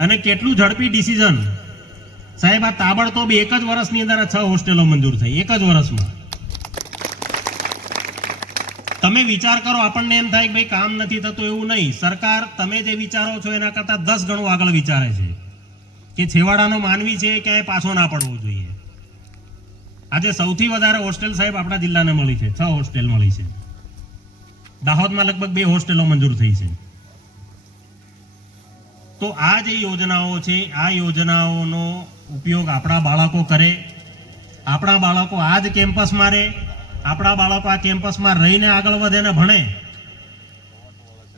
અને કેટલું ઝડપી ડિસિઝન સાહેબ, આ તાબડતોબ એક જ વર્ષની અંદર છ હોસ્ટેલો મંજૂર થઈ. એક જ વર્ષમાં. તમે વિચાર કરો, આપણને એમ થાય કે ભાઈ કામ નથી થતું, એવું નહીં. સરકાર, તમે જે વિચારો છો, એના કરતાં દસ ગણું આગળ વિચારે છે. કે છેવાડાનો માનવી છે ક્યાંય પાછો ના પડવો જોઈએ. આજે સૌથી વધારે હોસ્ટેલ સાહેબ આપણા જિલ્લાને મળી છે. છ હોસ્ટેલ મળી છે. દાહોદમાં લગભગ બે હોસ્ટેલો મંજૂર થઈ છે. તો આ જે યોજનાઓ છે, આ યોજનાઓનો ઉપયોગ આપણા બાળકો કરે. આપણા બાળકો આ જ કેમ્પસમાં રહે આપણા બાળકો આ કેમ્પસમાં રહીને આગળ વધે ને ભણે.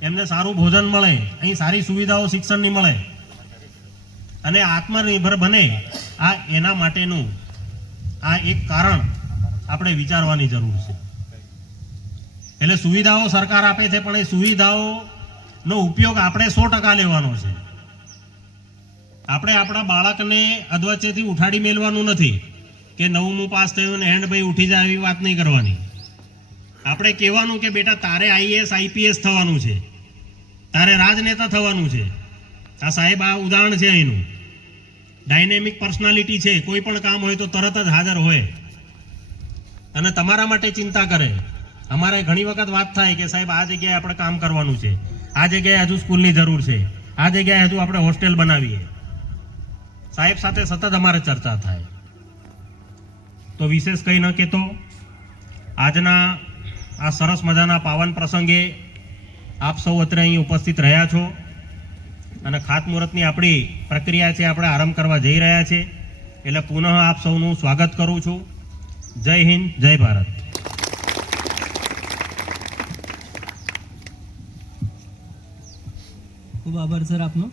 એમને સારું ભોજન મળે, અહીં સારી સુવિધાઓ શિક્ષણની મળે. અને આત્મનિર્ભર બને, આ એના માટેનું આ એક કારણ આપણે વિચારવાની જરૂર છે. એટલે સુવિધાઓ સરકાર આપે છે, પણ એ સુવિધાઓનો ઉપયોગ આપણે સો ટકા લેવાનો છે. આપણે આપણા બાળકને અધવચ્ચેથી ઉઠાડી મેલવાનું નથી કે નવમું પાસ થયું ને હેન્ડ ભાઈ ઉઠી જાય એવી વાત નહીં કરવાની. આપણે કહેવાનું કે બેટા તારે આઈએએસ, આઈપીએસ થવાનું છે. તારે રાજનેતા થવાનું છે. આ સાહેબ આ ઉદાહરણ છે એનું ડાયનેમિક પર્સનાલિટી છે. કોઈ પણ કામ હોય તો તરત જ હાજર હોય. અને તમારા માટે ચિંતા કરે. અમારે ઘણી વખત વાત થાય કે સાહેબ આ જગ્યાએ આપણે કામ કરવાનું છે. આ જગ્યાએ હજુ સ્કૂલની જરૂર છે. આ જગ્યાએ હજુ આપણે હોસ્ટેલ બનાવીએ. સાહેબ સાથે સતત અમારે ચર્ચા થાય. તો વિશેષ કંઈ ન કહેતો. આજના આ સરસ મજાના પાવન પ્રસંગે આપ સૌ અત્રે અહીં ઉપસ્થિત રહ્યા છો. અને ખાતમુહૂર્તની આપણી પ્રક્રિયા છે, આપણે આરંભ કરવા જઈ રહ્યા છે. એટલે પુનઃ આપ સૌનું સ્વાગત કરું છું. જય હિન્દ, જય ભારત. ખૂબ આભાર સર આપનો.